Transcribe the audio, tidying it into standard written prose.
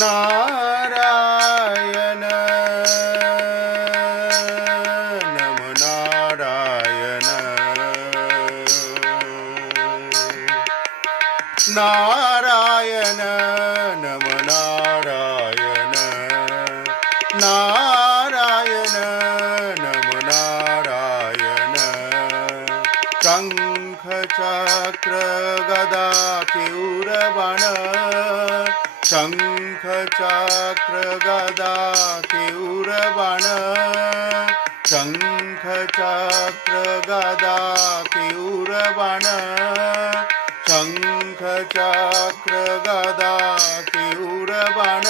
नारायण नमो नारायण नारायण नमो नारायण नारायण नमो नारायण शंख चक्र गदा केयूरबाण शंख चक्र गदा केयूरबाण शंख चक्र गदा केयूरबाण शंख चक्र गदा केयूरबाण